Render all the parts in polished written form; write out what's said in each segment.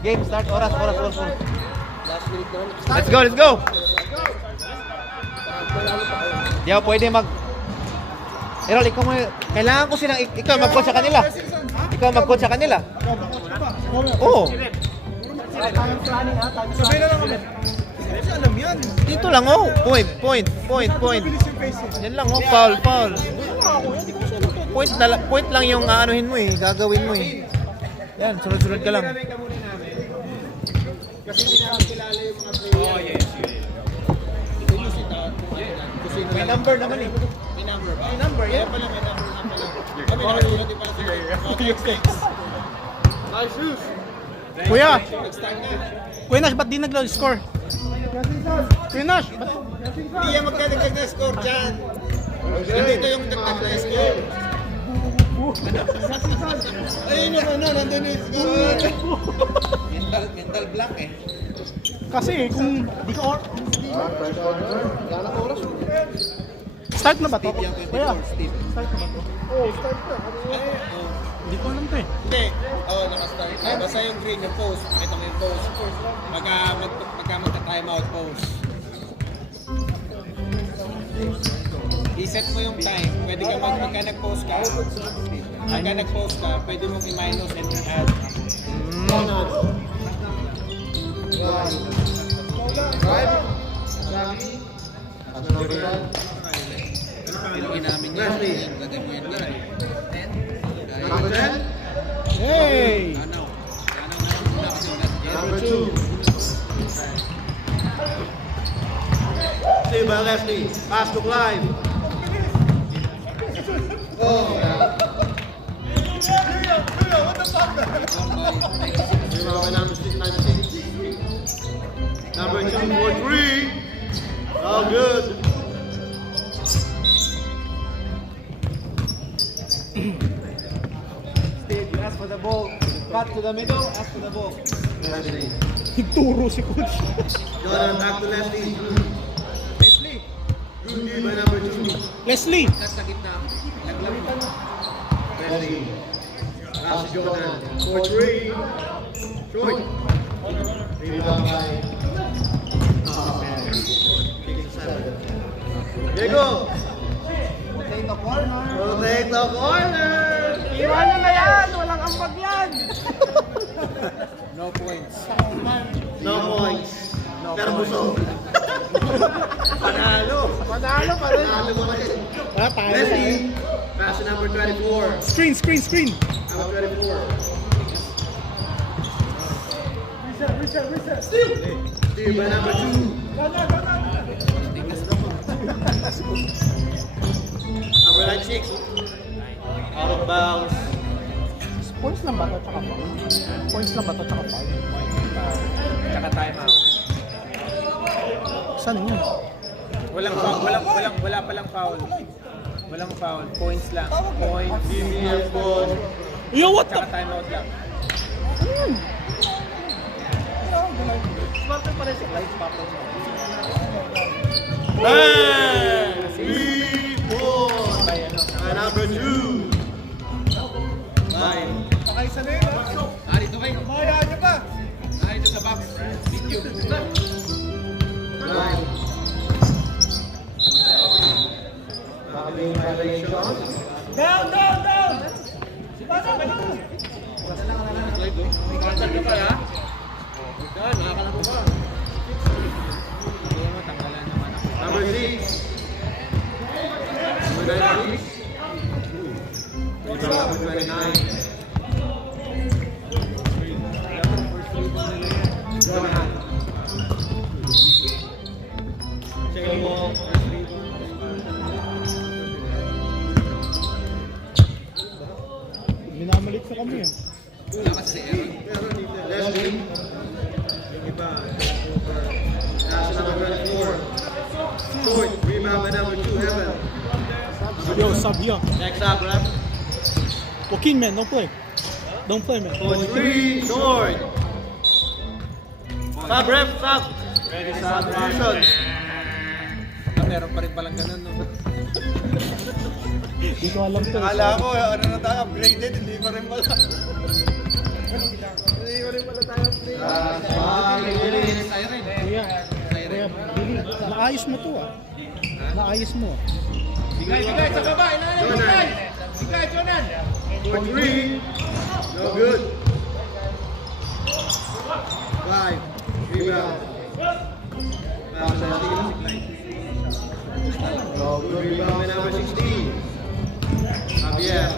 Game start. Oras. Last minute na. Let's go. Di ako pwede mag... Errol, ikaw mo... Kailangan ko silang... Ikaw mag-coach sa kanila. Ikaw mag-coach sa kanila. Oo. Sabay na lang kami. Kasi alam yan. Dito lang, oh. Point. Yan lang, oh. Foul. Point lang yung aanuhin mo eh. Gagawin mo eh. Yan, sunod-sunod ka lang. Kasi hindi namin kilala yung mga player. Oh, yes. May number naman eh. May number ba? May number, yeah. Kaya pala, may number na pala. Kami nakasulat din pala sa Nice shoes. Kuya! Next time na. Kuya Nash, ba't di nag-score? Kuya Nash, ba't? Hindi yan magkadagdag na score dyan. Nandito yung dagdag na score. Ayun naman na, nandun yung score. Mental block eh. Kasi kung di ka start na ba to? Kuya, start na ba to? Oo, start na. Hindi ko alam to eh. Hindi. Oo, nakastart na. Basta yung green, yung post. Pakita mo yung post. Pagka magka-time out post. I-set mo yung time. Pwede ka pagka nag-post ka. Pagka nag-post ka, pwede mong i-minus and i-add. Inamin niya. Lagay mo yan na. Hey! Number 2. Stay by Leslie. Pass to Clive. Oh. What the fuck? Number 2 for 3. Oh, good. Steve, you ask for the ball. Cut to the middle, ask for the ball. Nagturo si coach. Jordan, back to Leslie. Rudy by number 2. Leslie! Nasa gitna. Leslie. Pass to Jordan. For 3. Short. Rebound by... Diego. Take the corner. Protect the corner. Iwanan na yan! Walang ambag yan! No points. Pero busog. Panalo pa rin. Panalo pa rin. Tayo. Leslie. Pass to number 24. Screen! Number 24. Reset! Steve by number 2. Number 96. Out of bounds. Points lang ba ito? Tsaka foul? Points lang ba ito? Tsaka foul? Tsaka time out. Saan yun? Wala palang foul. Walang foul. Points lang. Points. DBF ball. Yo, what the? Tsaka time out lang. Smarter pa rin si Clyde Papa. Hey! 3-4. And number 2. 9. Pakaisa na yun, ha? Dito kayo. Bayaan niyo pa! Dito sa box. Video. 9. Makaming violation. Down! Paano? Contact ka ya? Yan, makakala mo ba? Hindi mo tanggalan naman ako. Number 6. Number 96. Number 29. Second ball. Minamalit sa kami, eh. Wala kasi si Aaron. Leslie. Yung iba. Pass to number 24. Short. Rebound by number 2. Heaven. Yo, sub, yo. Next up, ref. Joaquin, man, don't play. Don't play, man. For 3. Short. Sub, ref. Sub. Substitution. Meron pa rin palang ganun, no? Hindi ko alam to. Akala ko, ano na tayo, upgraded, hindi pa rin pala. Hindi pa rin pala tayo upgraded. naayos mo to ah. Naayos mo. Jordan. For 3. No good. 5. Rebound. No good. Rebound by number 16. Javier.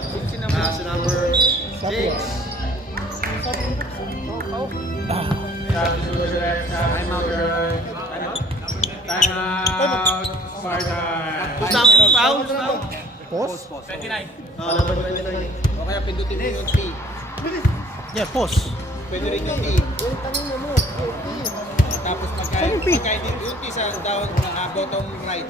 Pass to number 6. Pause? Number 29. O kaya pindutin mo yung T. Yeah, pause. Pwede rin yung T. Tapos pagka Saan yung P? yung T sa down, bottom right.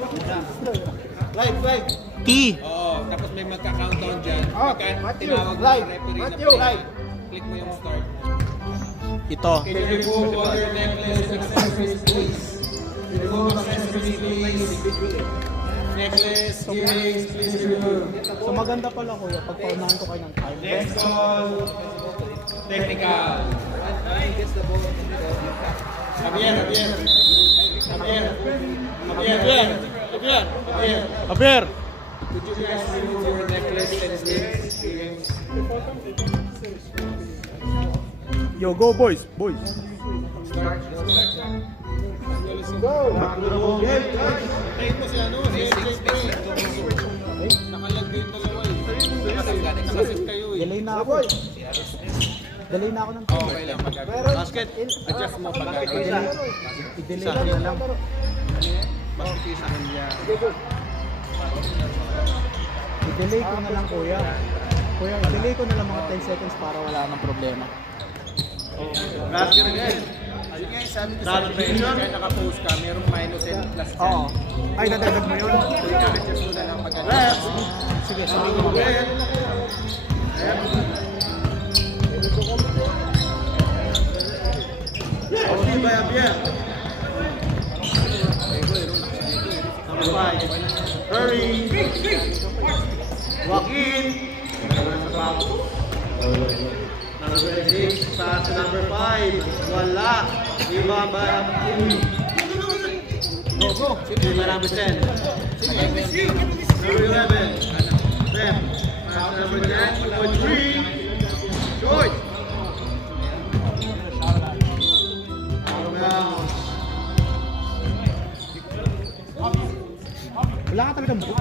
Right. T. Oo, tapos may magka-countdown dyan. Pagka tinawag mo yung referee na play, click mo yung start. Ito. Can you remove all your necklace accessories, please? Remove accessories, please. Necklace, earrings, please remove. So maganda pala kuya pag paunahan ko kayo ng time. Next call, technical. Javier. Aber! Could you guys remove your necklace and earrings? Yo, go boys! Boys! Tayo mo si ano, si LJ. Nakalagay yung dalawa eh. Nakasit kayo eh. Delay na ako. Delay na ako ng time. Okay lang magagawa. Basket, adjust mo pagkakaroon. I-delay ko na lang. I-delay ko na lang kuya. Kuya, i-delay ko na lang mga 10 seconds para wala nang problema. Basket again. Ayun nga yung sabi ko sa kaya naka-post ka, merong minus and plus 10. Oo. Ay, dadagdag mo yun? I-adjust mo na lang pagkakaroon. Sige, sige ko mamaya. Austin by Javier. Number 5. Curry. Walk in. Number 26. Pass to number 5. Wala. Rebound by Abdi. Rebound by number 10. Number 11. Rem. Pass to number 10. Number 3. Short. Out of bounds. Wala ka talagang book.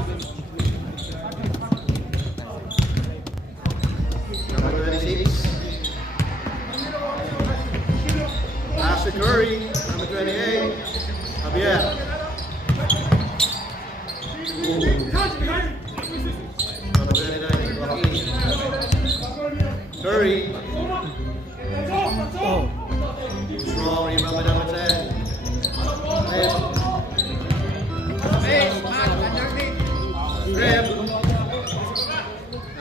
Number 26. Pass to Curry. Number 28. Javier. Number 29. Joaquin. Curry. Oh. Strong rebound by number 10. Reb.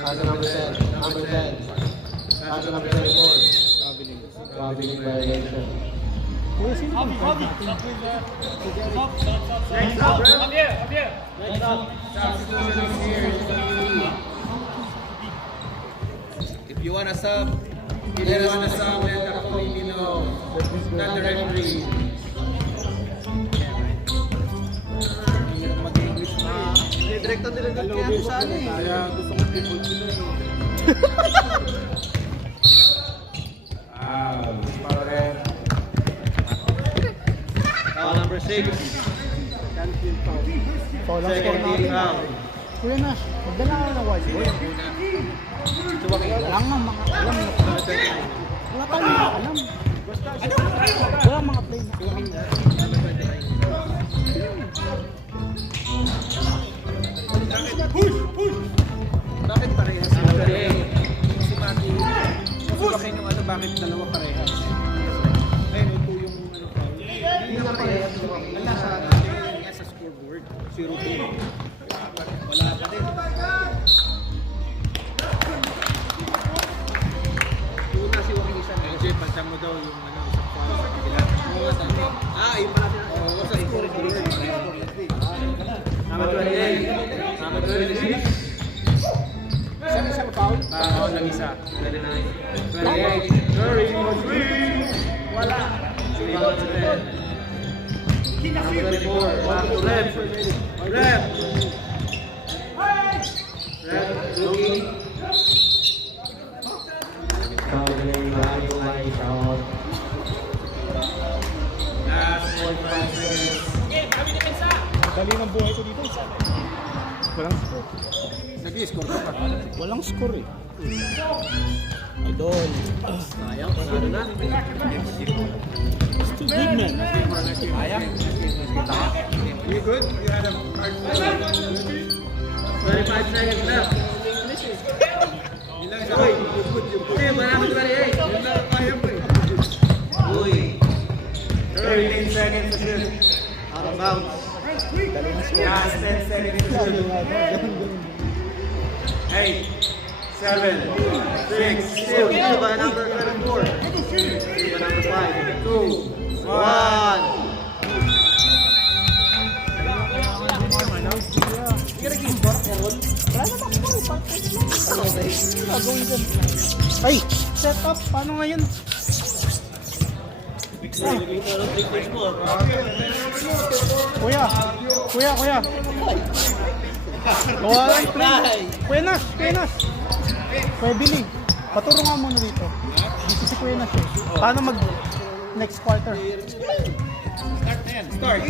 Pass to number 10. Number 10. Pass to number 34. Traveling violation. Kuya, sino bang card natin? Next up, Reb. Next up. If you wanna sub, let the committee know. Not the referee. Mag-English na. Direkta nila kaya sa ano eh. Kaya gusto ko people sila eh. Para rin. Foul number 6. Foul ang score Second team natin. foul. Kuya Nash, magdala ka ng whiteboard. Wala nga mga alam na. Wala tayong mga alam. Wala mga play na alam. Bakit parehas sila? Si Maki, mas laki ng ano, bakit dalawa parehas? Ayun, ito yung ano pa. Hindi na parehas. Wala sa sa scoreboard. 0-2. Wala pa din. Una si Joaquin isa. LJ, pantan mo daw yung ano, isang foul sa kabila. Yung pala sila. Oo, sa scoreboard. Number 28. Number 26. Isa foul? Oo, nag-isa. 28. Curry. 3. Wala. Rebound to 10. Number 24, back to Rep. Rep. Rep, looking. Last 45 seconds. Dali ng buhay ko dito. Walang score. Nag-i-score ka pa. Walang score eh. Idol. Sayang, panalo na. It's too good, man. You good? You had a hard 25 seconds left. Ilang sa you good. Okay, marami 28. Yun lang kaya mo eh. Uy. 13 seconds to shoot. Out of bounds. Last 10 seconds to shoot. 8, 7, 6, still lead by number 34. Lead by number 5, 2, 1. Gagawin dyan. Ay! Set up! Paano ngayon? Kuya! Kuya! Kuya! Gawa lang play! Kuya Nash! Kuya Nash! Kuya Billy! Paturo nga muna dito. Dito si Kuya Nash eh. Paano mag next quarter? Start.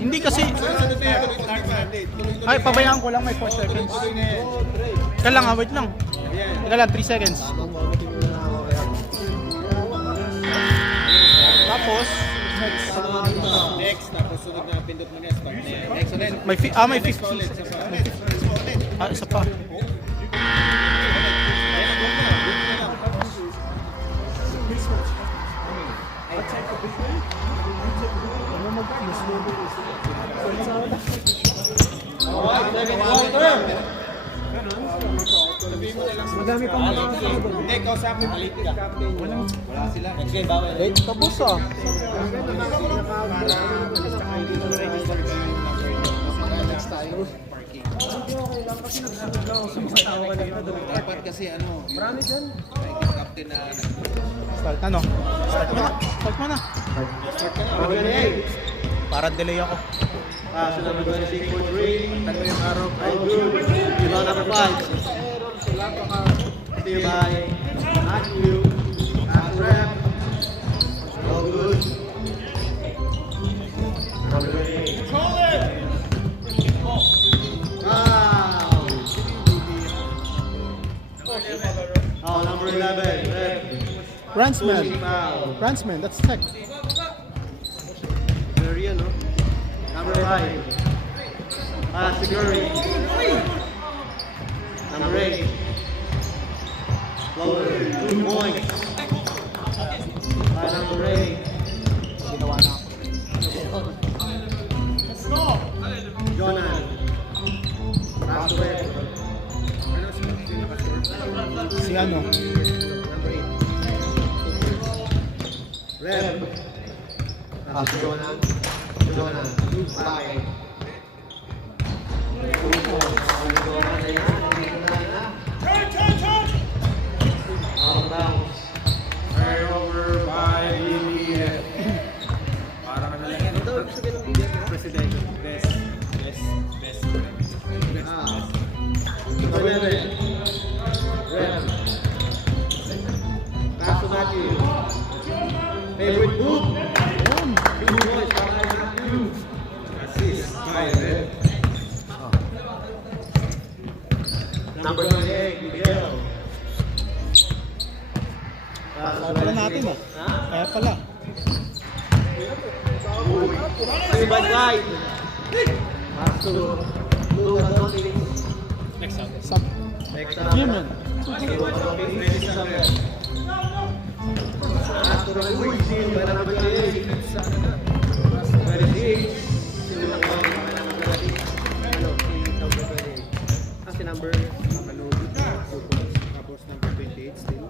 Hindi kasi... Ano na yan? Start na. Tuloy-tuloy. Ay, pabayaan ko lang may 4 seconds. Tuloy na yan. Teka lang ha, wait lang. Ayan. Teka lang, 3 seconds. Tapos, next. Next. Tapos sunod na pindot mo na. Start na yan. Next ulit. May 50. Next pa ulit. Isa pa. Next pa ulit. Isa pa. Madami pang hindi, kausapin. Wala sila. Next game, bawal. Tapos ah. Dapat kasi ano, marami dyan. Captain na Start ano? Start mo na. Start mo na. Number 28. Para delay ako. Pass to number 26 for 3. Tango yung araw. All good. Rebound number 5. Steal by Matthew. Pass to Rep. All good. Number 28. Wow. Oh, number 11. Rep. Ransman. Pushing foul. Ransman, that's tech. Curry, no? Number 5. Pass to Curry. Number 8. Floater. 2 points. By number 8. Ginawa na ako. Jonan. Pass to Rep. Si ano? Number 8. Rep. Pass to Jonan. Jonan. 5. Out of bounds. turnover by BPF. Parang ano lang yan. Presidential. Best. Number 11. Rep. Pass to Matthew. Favorite move. 2 points by Matthew. Assist by Rep. Number 28, Miguel. Pass Kaya pala natin ah. Kaya pala. to by side. Pass to Lucas Doncic. Sub. Next Human. Pass to Rui. Seal by number 28. 26. Seal by number 28. Ano, si number 28. Ah, si number Tapos number 28 still.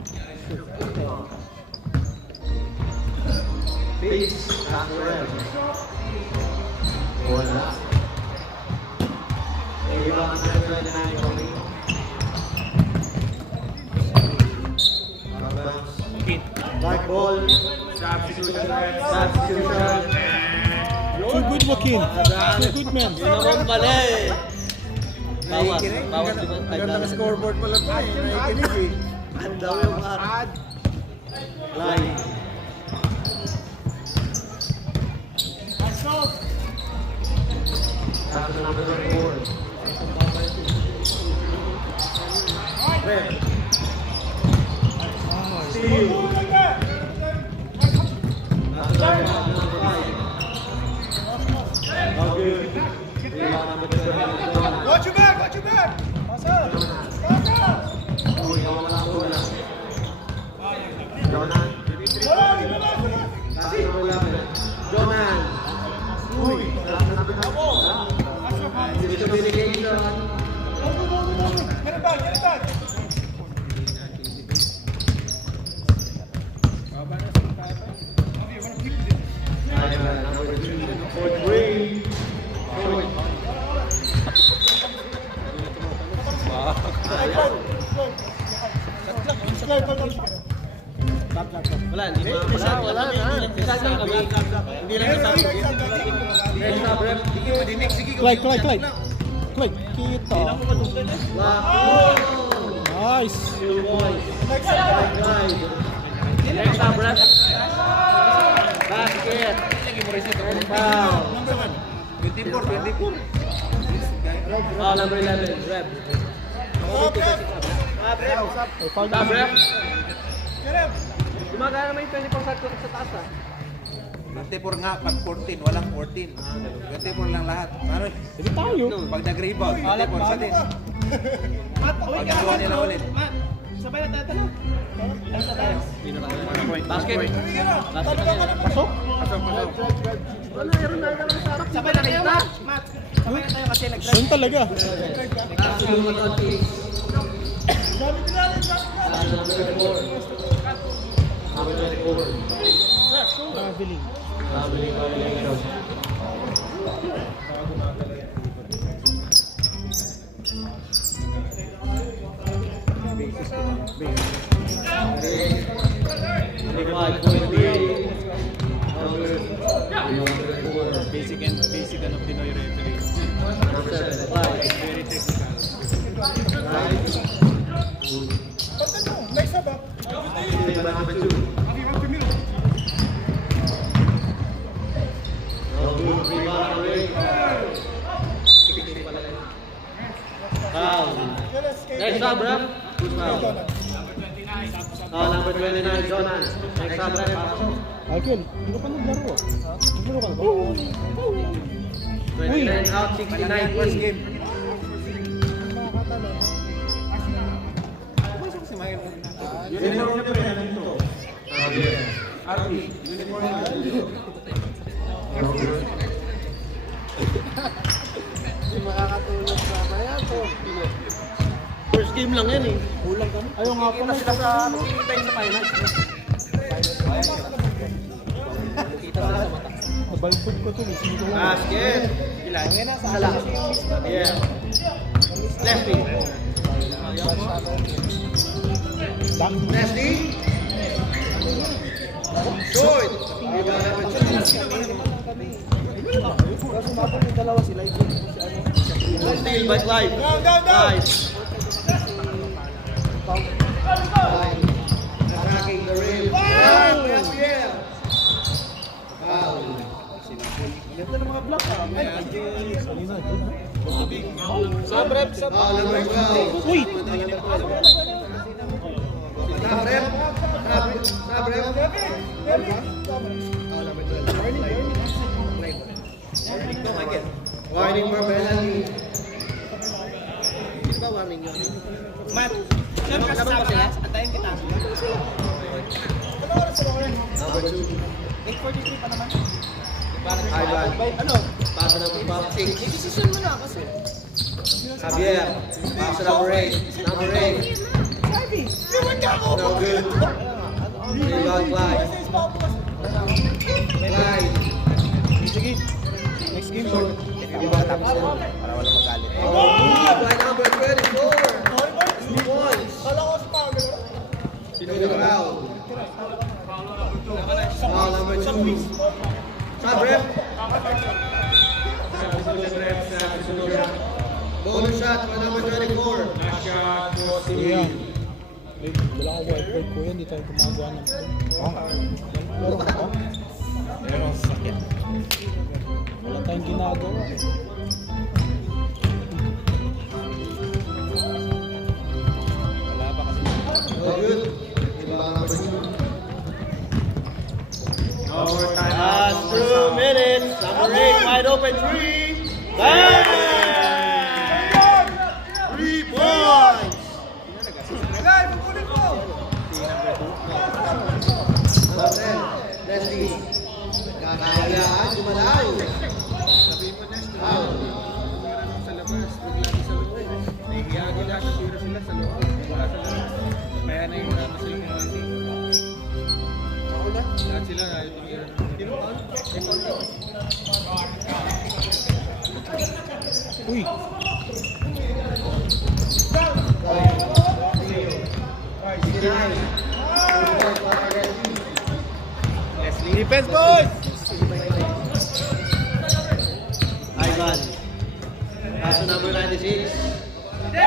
Peace. Pass to Rep. Wala. Iba ang number 29 coming. Dark ball. Substitution. Too good was Joaquin. So good man. Yun naman pala eh. Bawas. Nakikinig. Bawas di ba? Ang ganda ng scoreboard pala po eh. Nakikinig eh. Ang daw yung ad. Line. Watch your back! Watch your back! Wala, hindi pa. Wala na. Hindi lang naman. Clyde. Clyde, kita. Nice. Next up, Brad. Basket. Foul. 24. Oh, number 11, Reb. Stop, Reb. Gumagana naman yung 24 sa taas ah. 24 nga, pag 14, walang 14. 24 lang lahat. Ano? Hindi tayo. Pag nag-rebound, 24 sa din. Pag nagawa nila ulit. Sabay na tayo tanong. Basket. Pasok. Wala, meron na lang sa harap. Sabay na tayo, Matt. Sabay na tayo kasi nag-drive. Sun talaga. Absolute on team. Traveling. Basic ano Pinoy referee. Very technical. Next up, bro. Oh, number 29, Jonas. Next up, bro. Michael, hindi ka pa naglaro. Naglaro ka na ba? 29 out, 69 First in. game. Pumasok si Michael. Uniform niya pa yan dito. Arby. Uniform niya dito. Makakatulog sa maya to. First game lang yan eh. Kulang kami. Ayaw nga pala. Kita sa finals. Nabalpod ko to. Hindi ko lang. Basket. Ilan? Ngayon na sa alas. Yeah. Lefty. Lefty. Short. Kasi mapag yung dalawa sila. Steal by Clive. Nice. Attacking the rim. Gabriel. Foul. Ganda ng mga block ha. Sub rep. Oh, number 12. Uy! Sub rep. Sub rep. Warning for penalty. Hindi ba warning yun? Matt, saan ka sa sila? Antayin kita. Number 2. 8:43 pa naman. Ivan. Ano? Pasa number 6. Decision mo na kasi. Javier. Pasa number 8. Number 8. Sabi, iwan niya ako. No good. Rebound Clyde. Clyde. Sige. Next game, sir. Hindi ba tapos na yun? Para wala magalit. By number 24. 2 points. Sino yung foul? Foul number 2. Sub rep. Bonus shot for number 24. Kuya. Eh, wala akong whiteboard kuya, hindi tayo gumagawa ng Oo nga. meron ka ba? Meron sa sakyan. Wala tayong ginagawa eh. Wala pa kasi. No good. Rebound number 2. Last 2 minutes. Number 8, wide open 3. Bang! 3 points. Number 10. Leslie. Kakayaan, dumalaw. Sabihin mo, Nes, tumira nung sa labas, huwag lagi sa loob. Nahihiya nila, natira sila sa loob. Wala sa labas. Kaya nahihiya na sila kinakasi. Lahat sila na tumira. Uy! Defense, boys! Ivan. Pass to number 96. 3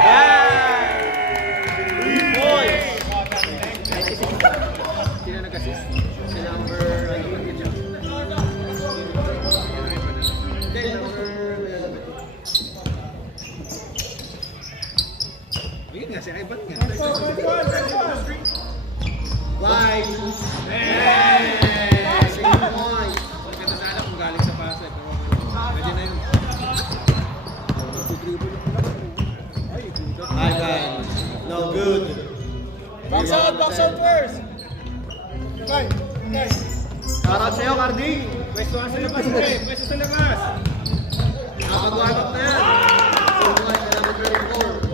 points. Sila nag-assist. Si number, ano ba yun? Hindi, number 11. Ayun nga, si Ivan nga. Wide. 6 points. Maganda sana kung galing sa pasa. Pero pwede na yun. Ivan. No good. Box out first! Shoutout sa'yo, Cardi. Pwesto sa labas, pre. Pwesto sa labas. Nakapag-warm up na yan. So, point na number 24.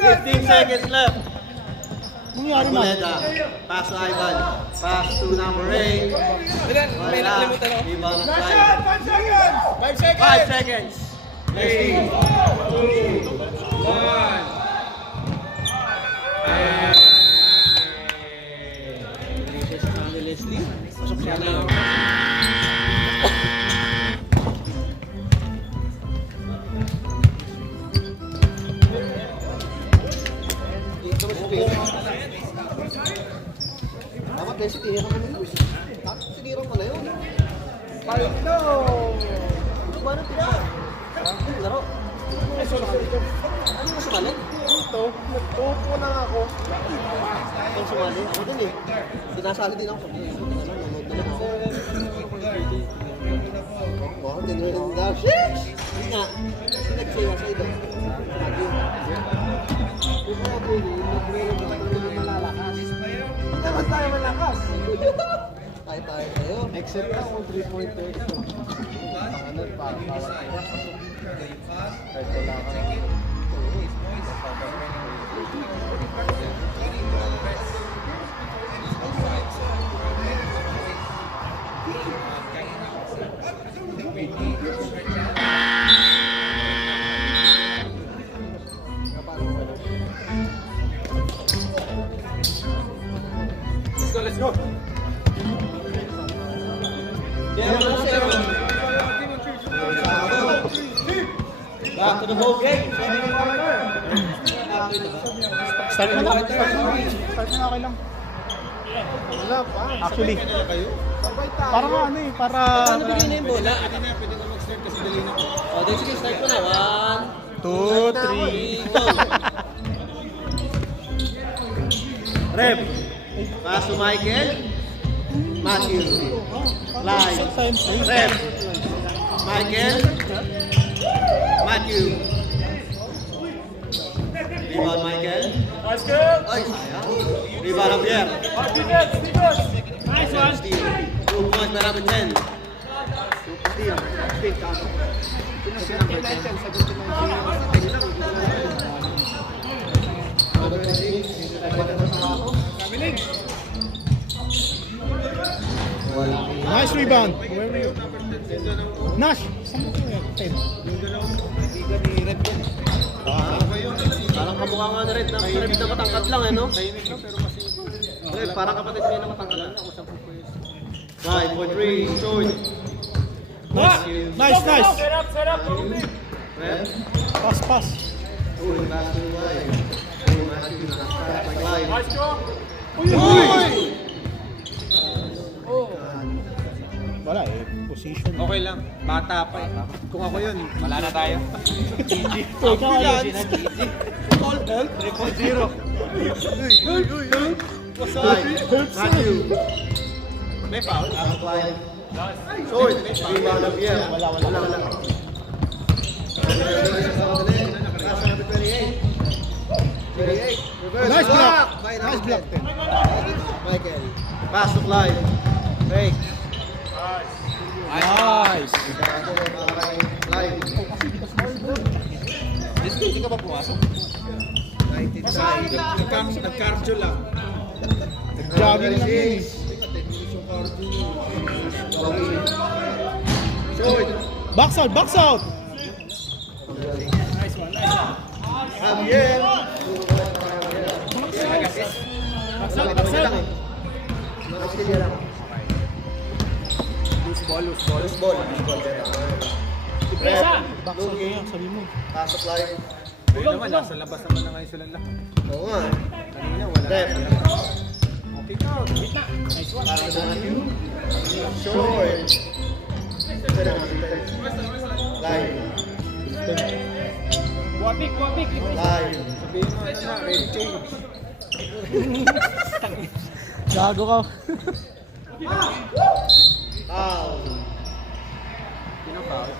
15 seconds left. Nangyari na. Arboleda. Pass to Ivan. Pass to number 8. May nakalimutan ako. Rebound of Ivan. 5 seconds. 3, 2, 1. Releases na ni Leslie. Pasok siya na. Dito mo si Tama, Leslie, tinira mo na yun. Tinira mo na yun. Ano ba na tinira? Laro. Ano mo sumali? Ito, nagtupo lang ako. Ang sumali? Ako din eh. Sinasali din ako. Nanonood din ako. Bakit din rin ang dash? Hindi nga. Nag-sayo sa ito. Lagi. Kung kaya po yun, nag-meron na tayo malalakas. Hindi naman tayo malakas. Tayo sa'yo. Except na kung 3-pointer ito. Pangalan, parang bawat kahit wala ka na. Let's go. Back to the whole game. Start na lang. Start na okay lang. Wala pa. Actually, parang ano eh, para... Paano bigyan na yung bola? Pwede na mag-start kasi dali na. O, then sige, start ko na. 1, 2, 3, go! Rep. Pass to Michael. Matthew. Live. Rep. Michael. Matthew. Rebound Michael. Ay, sayang. Rebound of Pierre. Nice one. 2 points by number 10. Steal. Speed counter. Nice rebound. Where were you? Nash! Saan mo kaya? 10. Parang kamukha nga na rin. Rep na matangkad lang eh, no? Rep, parang kapatid niya na matangkad lang. 5 for 3. Short. Nice, nice. Rep. Pass. Going back to Live. Going back to Live. Wala eh, position. Okay lang. Bata pa eh. Kung ako yun, Wala na tayo. Ikaw ayun. Matthew. may foul. Live. Short. Rebound of Pierre. Wala. Pass number 28. 28. Reverse Nice block. By Nice number block. 10. Michael. Pass to Clive. Fake. Nice. Clive. Hindi ka ba pumasok? 19 side. Nag-cardio lang. Jogging lang yun. Short. Box out. Javier. Loose ball. Loose ball. Box out kaya, sabi mo. Pass to Clive. Ayun naman, nasa labas naman na ngayon silang lahat. Oo nga. Kanina, wala. Rep. Kick out. Para sa Matthew. Short. Live. Live. Sabihin mo, ano na, ready change. Gago ka. Foul. Pinafoul.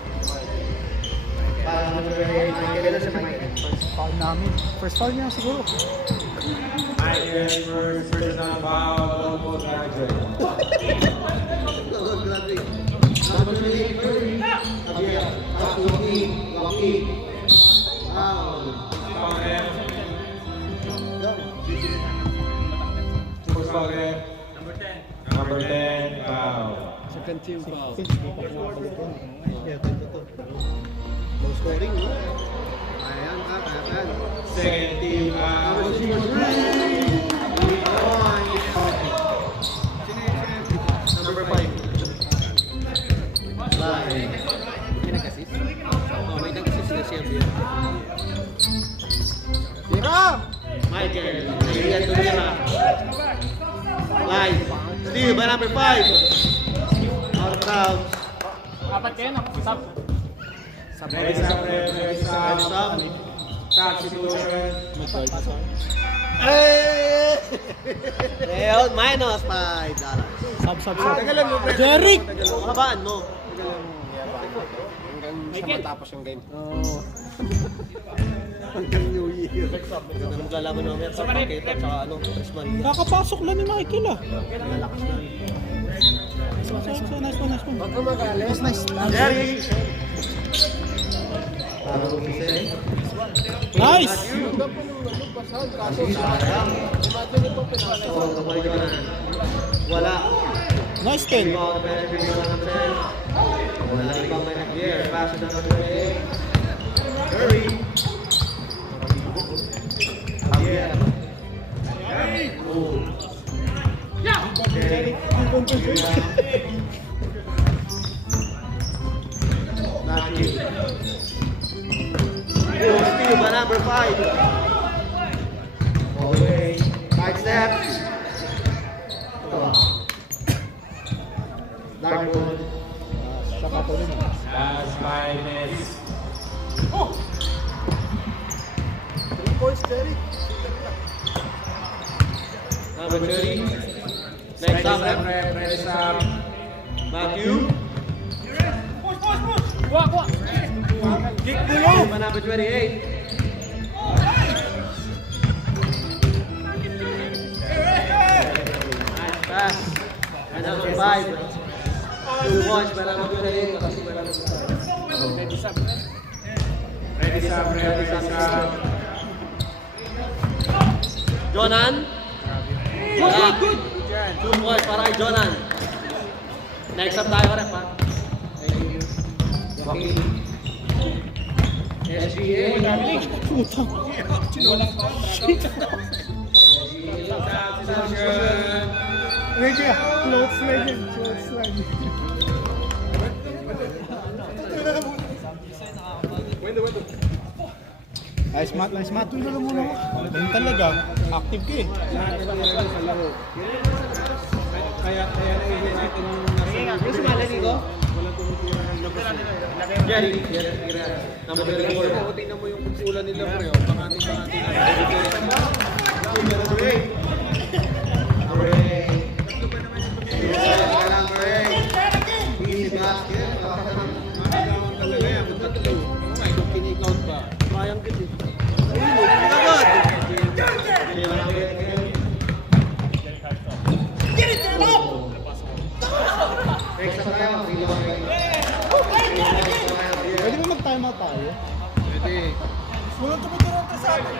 Para number 8. Kailan sa Michael? First foul namin. First foul niya siguro. Number 3. Javier. Pass to Joaquin. Foul. Number 10, foul. Second team foul. Low scoring, no? Ayan, ayan. Second team, foul. Number 6 for 3. Number 5. Live. Michael. Ayan, tumira. Live. Steve by number 5. Out of bounds. Ready, stop, ready, stop. Stop. Substitution. Hey! Leon, minus $5. Sub. Derek! Kabaan mo. Matapos yung game. Hanggang New Year. Ganda na maglalaban namin sa pakita at saka freshman. Kakapasok lang ni Michael ah. Lalakas na. Nice one. Huwag kang magalis. Nice. Jerry! Nice! Wala. Nice 10. Wala ibang may nag-gear. Pass to number 28. Curry. Yeah. Oh. Matthew. Steal by number 5. All the way. 5 steps. Dark ball. Saka po rin. Last 5 minutes. 3 points, Jerry. Number 30. Next up, Ready, stop. Matthew. Kick below. By number 28. Nice pass. And number 5. 2 points by number 28. Ready, stop, ready, stop. Jonan. Wala. 2 points para kay Jonan. Next up tayo, rep, ha? SGA. Putang. Close leg. Nice mat, nice mat. Ito na lang muna. Ganun talaga. Active ka eh. Lahat ng mga sa laro. Kaya naihin natin yung nasa... Yung sumala dito? Walang tumutira ng labas. Jerry, tira. Number 4. Tingnan mo yung kumpulan nila, pre. Pangati-pangati na. Number 8. Number 8. Number 8. Easy basket. Makagawan talaga yan. Kung tatlo. Kung kinikount ba? Triumph din. Pwede ba mag-time out tayo? Pwede. Walang tumuturo ka sa akin.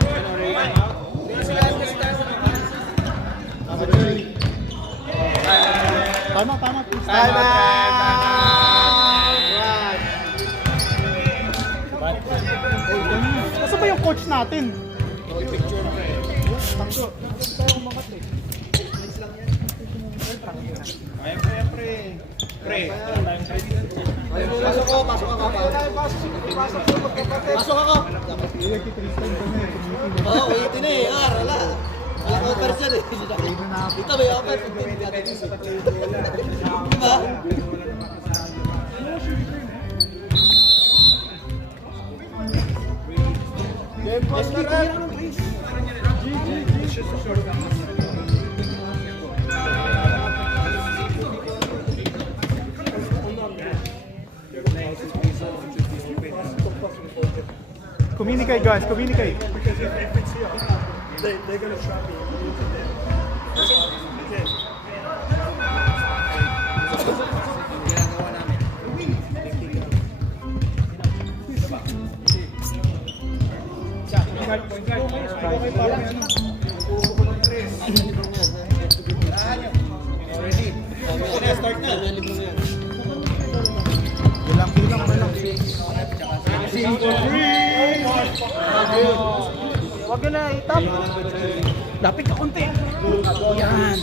Tama, tama. Please. Time out! Nasa ba yung coach natin? Tangko. Tayo umangat eh. Pasok ko, pasok ako. Pasok ako. Oo, ulitin eh. Wala. Walang offer dyan eh. Dito may offer. Diba? Game pass na rin. Communicate guys, communicate. Wag na itap. Lapit ka konti. Yan.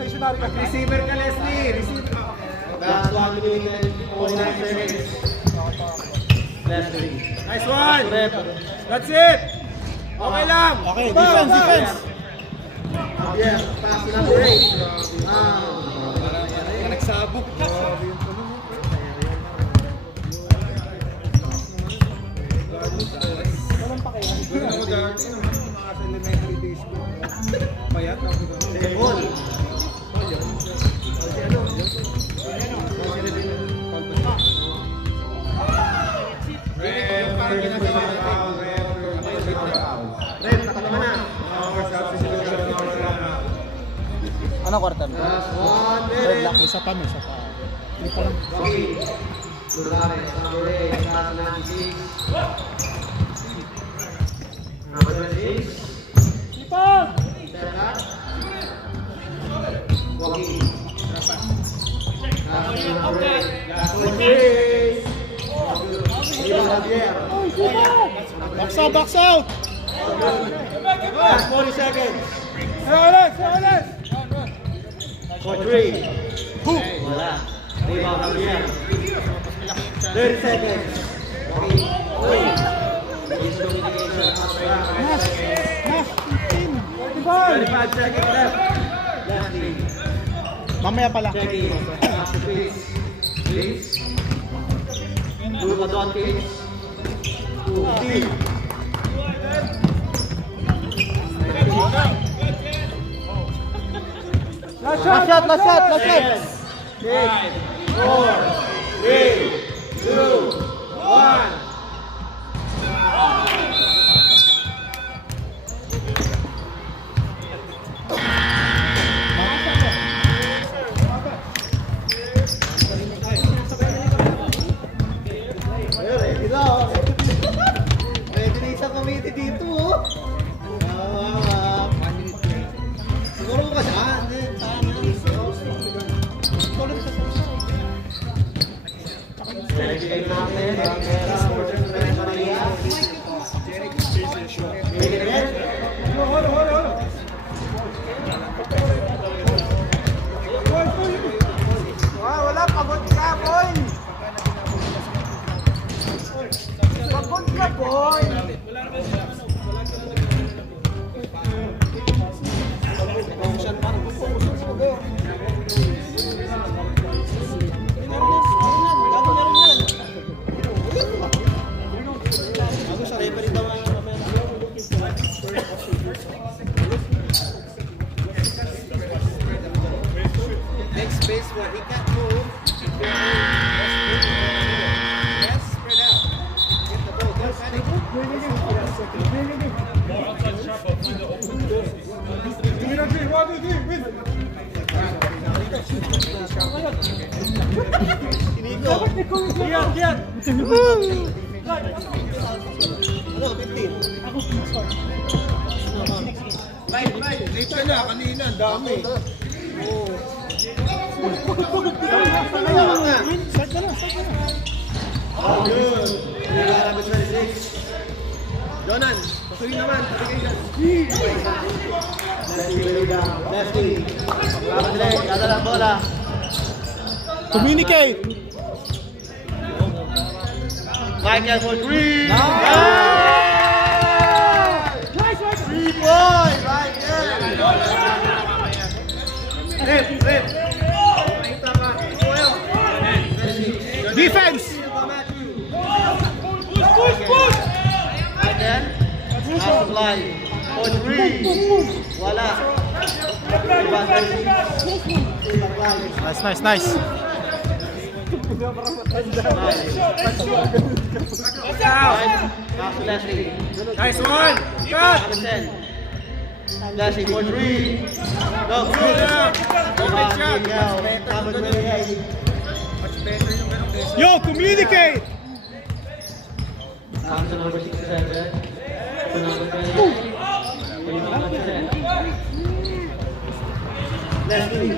Stationary ka. Receiver ka, Leslie. Receiver. Last 1 minute, 49 seconds. Leslie. Nice one. That's it. Okay lang. Okay, defense, defense. Yeah, pass to number 8. Nagsabog. Walang pakihan. Ano dati? Mga elementary days ko. Payat ako. Ball. Red, nakalaman na. Ano kwarta? Last 1 Red minute. lock, isa pa, may isa pa. Hindi pa lang. Rocky. Lulares, number 8. Pass 96. Number 26. Sipag! Step back. Rocky. Pass to number 8. Javier. Box out, box out! Last 40 seconds. Alex, Alex! For 3. Wala. Rebound Javier. 30 seconds. Rocky. Miscommunication. Nash! Nash! 15! 45! 35 seconds left. Leslie. Mamaya pala. Checking. Pass to Chris. Chris. Luka Doncic. To Steve. Last shot. 5, 4, 3, 2, 1. Ready na. Ready na isang committee dito, oh. Siguro ka saan? Wala, pagod ka, boy! Pagod ka, boy! Ako sa referee daw ang Next space where he can't move. Yes, spread out. Get the ball. Don't panic. Tiniko. Ano, 15? Late ka na, kanina, ang dami. Jonan, pasuhin naman. Lefty. Kapatid, kada lang bola. Communicate! Michael for 3. Nice! 3 points, Michael. Rip. Defense! Push! Michael. Supply. For 3. Wala. Nice. Leslie. Nice one! Cut! Leslie for 3. Go, good. Perfect shot! Number 28. Yo, communicate! To number 67. To number 28. Leslie.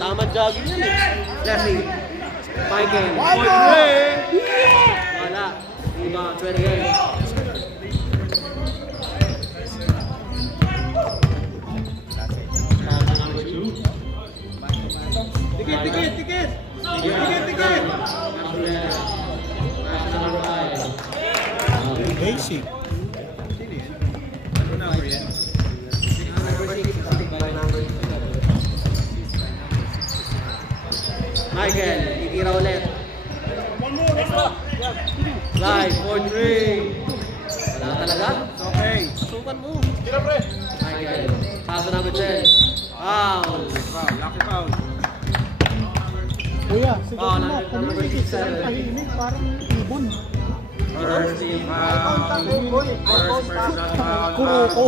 Tama jogging yan eh. Leslie. Michael. Wala. Iba, 28. Number 2. Tikit! Number 5. Basic. Number 6. By number 7. Michael, titira ulit. Slide, 4-3. Wala talaga? Okay. Sukan mo. Michael, pass to number 10. Foul. Lucky foul. Kuya, Oh, number 67. tahimik, parang ibon. First team foul. First personal foul. Kuroko.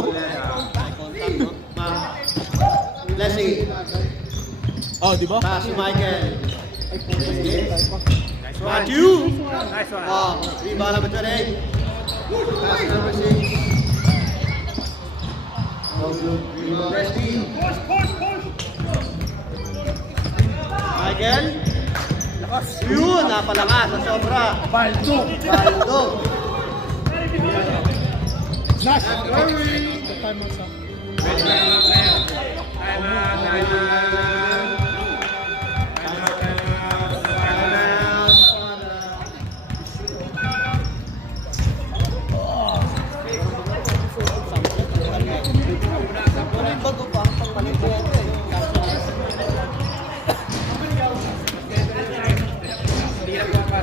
Leslie, Oh, di ba? pass to Michael. Matthew! Nice one. Oh, rebound number 28. Pass to number 6. Leslie. Michael. Yun, napalakas sa sobra. Baldo. Nash! Time out sa...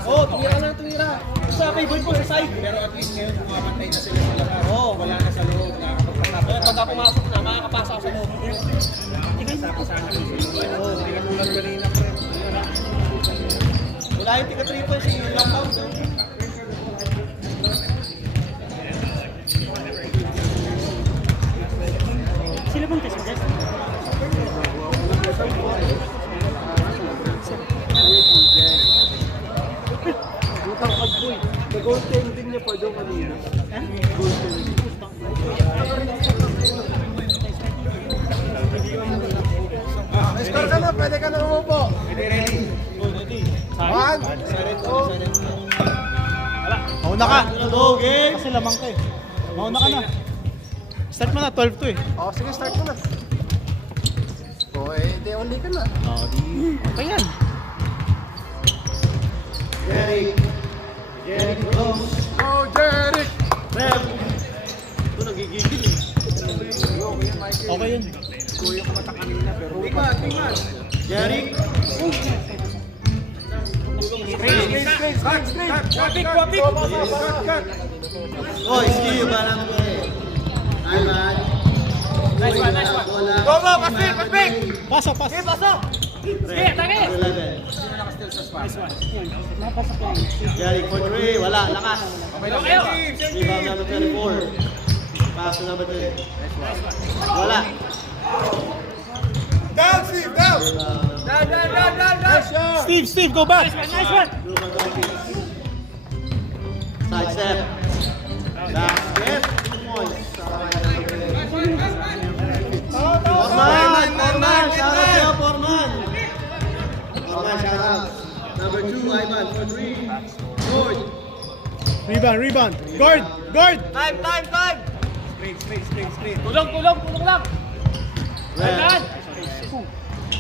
Oh, tumira na, tumira. sa kay Boy po sa side. Pero at least ngayon, pumapantay na sila sa labas. Wala na sa loob. Nakakapagpasapos. Pagka pumasok na, makakapasa ako sa loob. Kasama-sama na sila. Hindi ka tulad kanina, pre. Wala yung tiga 3 points, yung lockdown. Sila bang test test? Nag-goaltending niya pa doon kanina. Score ka na, pwede ka na umupo. One. Mauna ka. Kasi lamang ka eh. Mauna ka na. Start mo na, 12 to eh. Oh, sige, start mo na. Oh, eh, di only ka na. Oo, di. Okay yan. Oh, Jeric! Ito nagigigil eh. Okay yun. Kuya ko mata kanina, pero... Tingnan! Jeric! Cut! Oh, excuse ba lang ko eh. Ivan. Nice one. Go, paspik! Pasa, pasa. Sige, tagay! 11. Jeric for 3. Wala, lakas. Kayo! Rebound number 24. Pass to number 3. Wala. Down, Steve! Down! Steve, go back. Nice one! Side step. Basket. 2 points. Forman! Shout out sa'yo, Forman! Forman, shout out. Number 2, Ivan for 3. Good. Rebound. Guard. Time! Tulong lang! Red.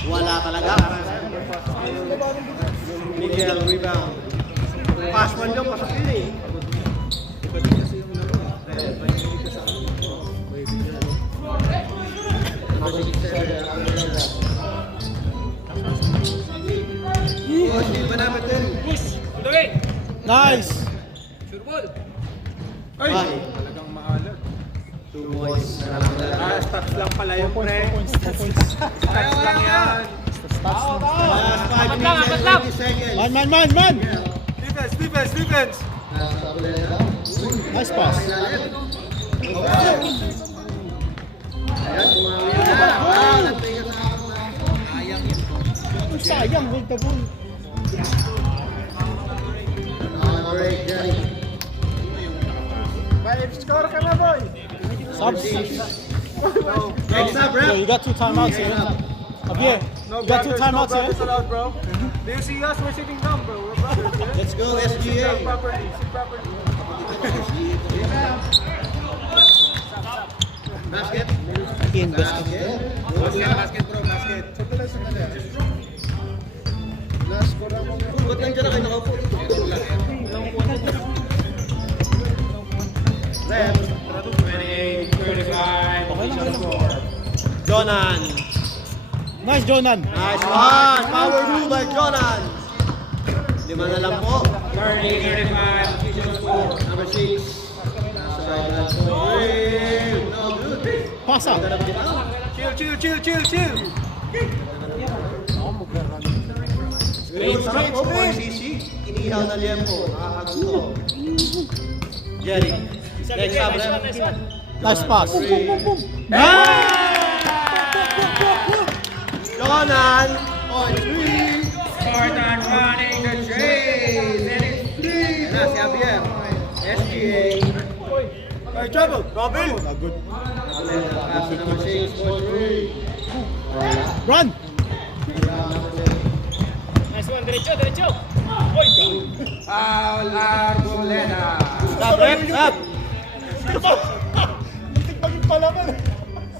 Wala talaga. Miguel, rebound. Pass man daw, pasok yun eh. Push! Tulungin! Nice. Sure ball! Ay! Talagang maalat. 2 points na lang. Stats lang pala yung pre. 4 points. Stats lang yan. Last 5 Apat lang, minutes apat lang. and 20 seconds. Man. Defense! Nice pass. Ang sayang, hold the ball. Break, Jerry. Score ka na, boy! Subs. Next up, Yo, rep. you got 2 timeouts here. Javier, you got 2 timeouts here. allowed, bro. Do you see us? We're sitting down, bro. We're brothers, yeah? Let's go, SGA. Sit properly. Basket. In basket. Basket bro, basket. Na-score ako. Ba't nandiyan na kayo nakaupo? Rep. 35. Jonan. Nice, Jonan. Nice one. Power move by Jonan. 5 na lang po. 35. Number 6. No good. Pasa. Chill. Sarap po, 4cc. Inihaw na liempo. Nakakagusto. Jerry. Next up, rep. Nice pass. Jonan. On 3. Spartan running the trains. And it's 3. Na si Javier. SGA. Hey, trouble! Robin! Good. Pass to number 6 for 3. Run. Nice one, derecho. Foul Arboleda. Stop, rep. Stop.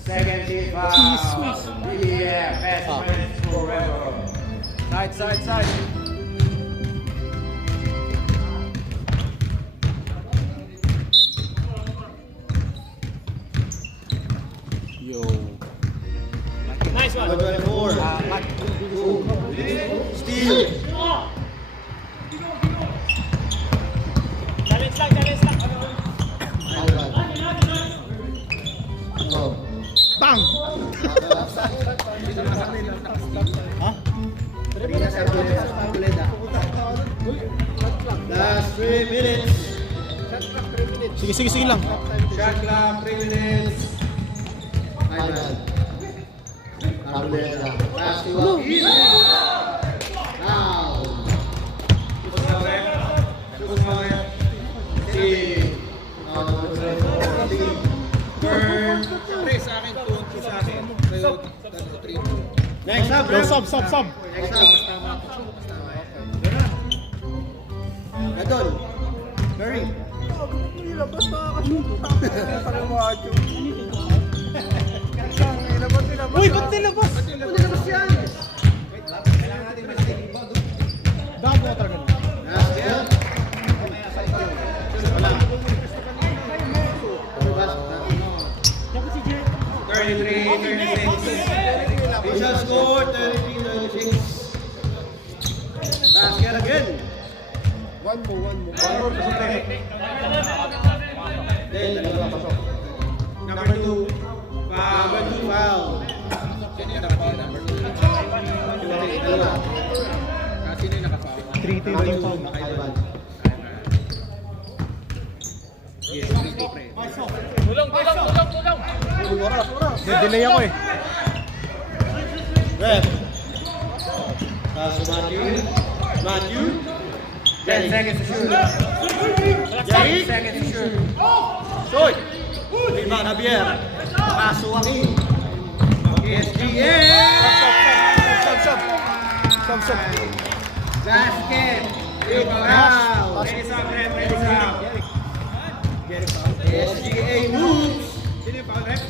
Second team foul. Yeah, best friends forever. Side. Yo. Nice one. Number 24. Steal. Sarina Arboleda. Last 3 minutes. Sige lang. Shot clock, 3 minutes. Ivan. Arboleda. Pass to Joaquin. Now. Burn. Pre, sa akin, 2 sa akin. Kayo, 3. Next up, Go, sub. Next up. Adol. Murray. Uy, ba't nilabas? Nilabas yan. Dabo ka talaga. Last year. Wala. 33-36. Official score, 33-36. Basket again. One more. Then, dalawa pasok. Number 2. Number 2 foul. Sino yung nakafoul? Number 2. Dalawa. Sino yung nakafoul? 3-2 Number yung 2, foul. Ivan. Yes, 3-2 pre. Delay ako eh. Ref. Pass to Matthew. 10 seconds to shoot. Jerry. 10 seconds to shoot. Shoot. Rebound, Javier. Pass to Joaquin. SGA. Sub. Basket. Big foul. Ready up, ref. Ready up. SGA moves. Sino yung foul, ref?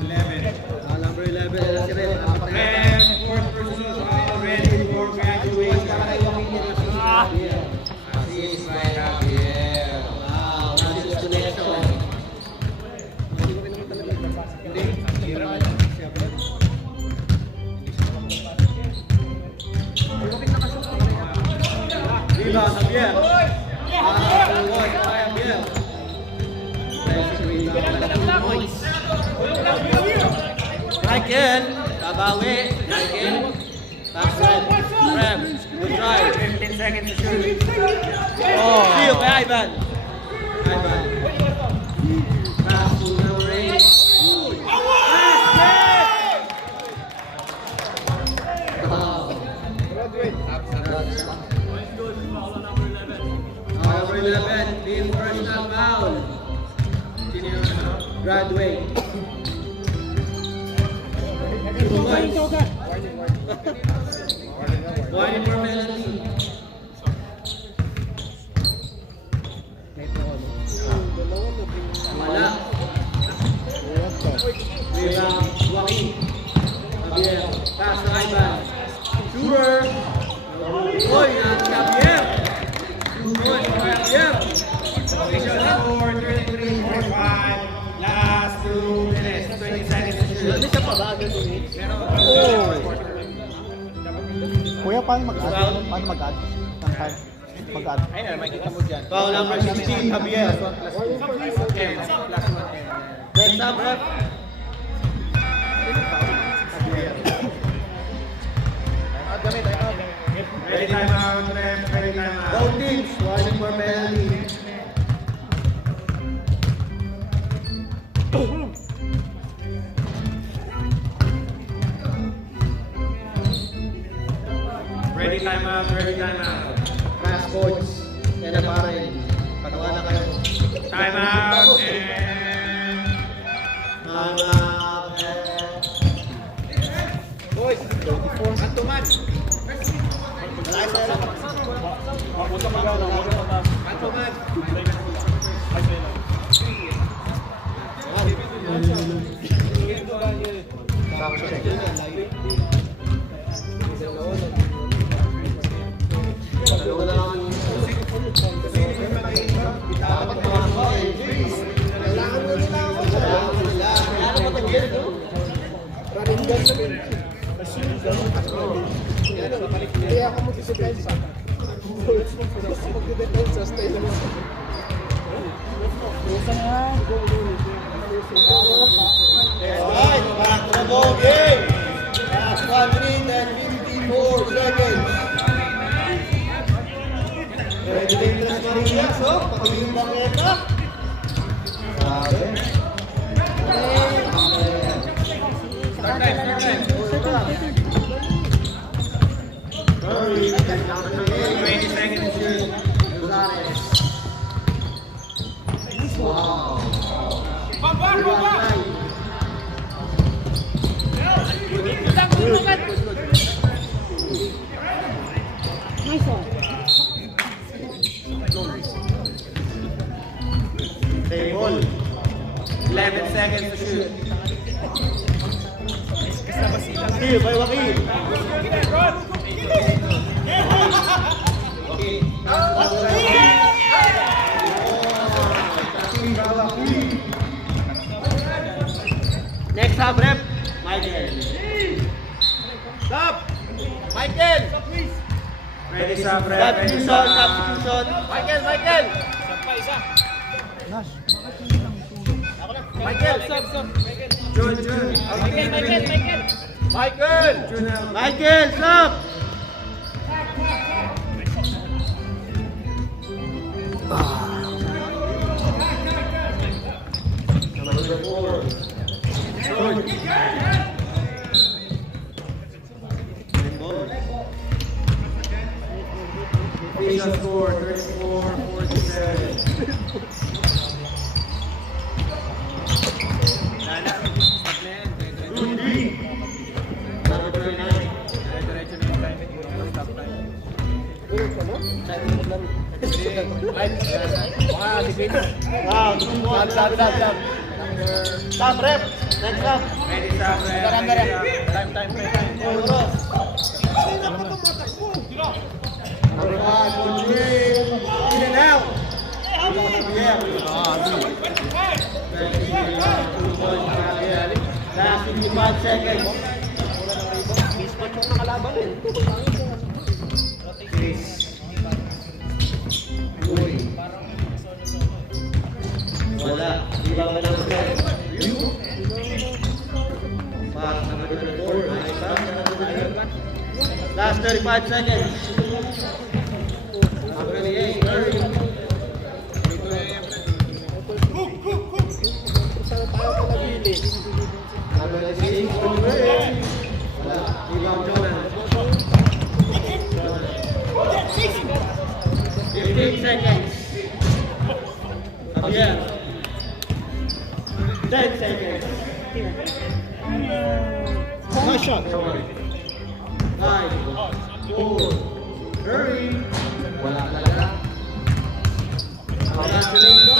11. Number 11 na si Ref. Ref, fourth personal foul, ready for graduation. Assist by Javier. Wow, nandito sa connection. Hindi. Rebound, Javier. Javier. Strike in. Babawi. Strike in. Pass red. Rem. Good drive. 15 seconds to shoot. Steal by Ivan. Pass to number 8. Number 11, team personal foul. Graduate. 2 points. One for penalty. Wala. Rebound, Joaquin. Javier. Pass to Ivan. Shooter. Boy, Javier. 2 points for Javier. Official score, 33-45. Last 2 minutes, 20 seconds to shoot. Kuya, paano mag-add? Ng time? Mag-add. Ayun, makikita mo dyan. Foul number 16, Javier. Next up, ref. Ready time out, ref. Ready time out. Both teams, warning for penalty. Ready time out, ready time out. Crash coach. Yan na pare. Pagawa na kayo. Time out and... Boys, man to man. Man to man. Kaya ako mag-depensa. Mag-depensa, stay lang. Alright, back to the ball game. Last 1 minute and 54 4 seconds. Ready na yung Las Marias, oh. Patuloy yung bangeta. Sabi. Curry, 20 seconds. Gonzalez. Wow. Nice one. Table. 11 seconds to shoot. Steve, by Joaquin. Next half rep, Michael. Stop! Michael! Ready, sub, Substitution, substitution. Michael, Michael! Nash. Michael, stop. Jun. Michael, stop! Number 4. Official score, 34-47. Number 39. Stop rep. Next up. Ready, sub, Time. Number 5, in and out. Last 55 seconds. Mismatch yung nakalaban eh. Uy. Wala. Di ba wala ng set? Pass number 24. Last 35 seconds. Number 28. Curry. Number 96. Wala. Rebound Jonah. 15 seconds. Javier. 10 seconds. Nice shot. 5, 4, Curry. Wala talaga. Congratulations.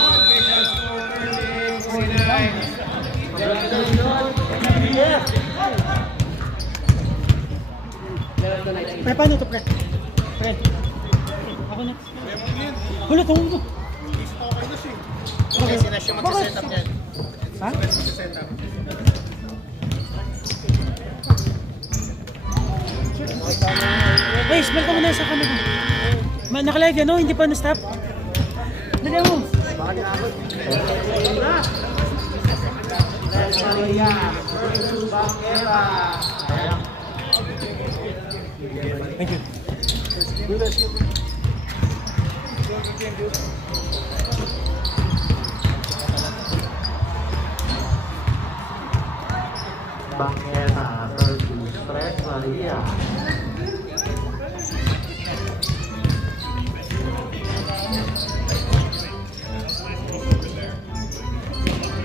Congratulations. Yes. Pre, paano to, pre? Pre. Ako next. Hulot, hulot. Okay, sinas yung mag-set up niyan. Ha? Mag-set up. Wait, smell ka muna sa camera. Naka-live yan, no? Hindi pa na-stop. Dali mo. Maria versus Banquera. Thank you. Banquera versus Tres Maria.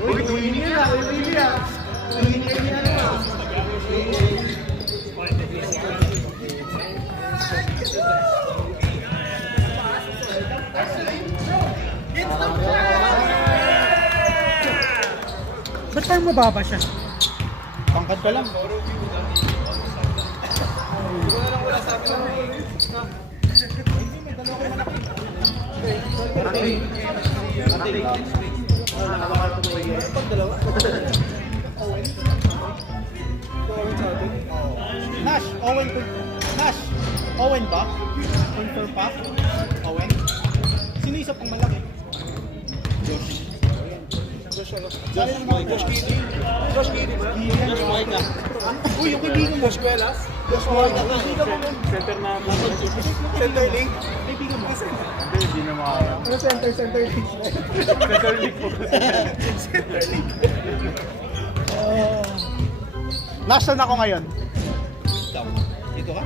Uy, tuwin niya. Tuwin niya na. Ba't parang mababa siya? Pangkad pa lang. Nash, Owen to... Nash, Owen ba? Confirm pa? Owen? Sino isa pang malaki? Josh. Josh Moica. Josh Kiri ba? Josh Moica. Uy, yung kaibigan mo. Josh Cuelas? Just wall ka nga. Center na ako. Center link. Hindi na makakala. Ano center link? Center league po. Nasaan ako ngayon? Dito ka?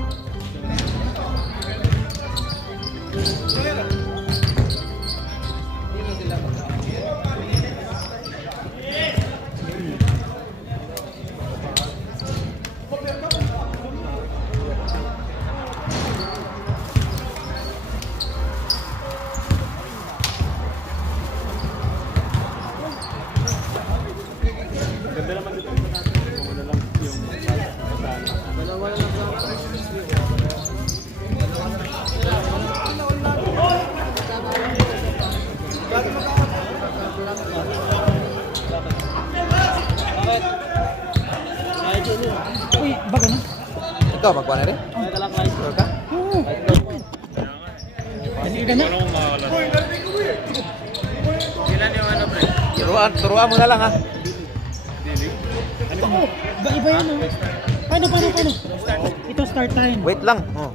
Ganda naman dito natin. Kung wala lang yung pataan. Dalawa na lang sana. Uy, baga na. Ikaw, magkuha na rin? Sure ka? Oo. Kasi ka na. Ilan yung ano, pre? Turuan mo na lang ha. Iba yan oh. Paano? Ito start time. Wait lang. Oh.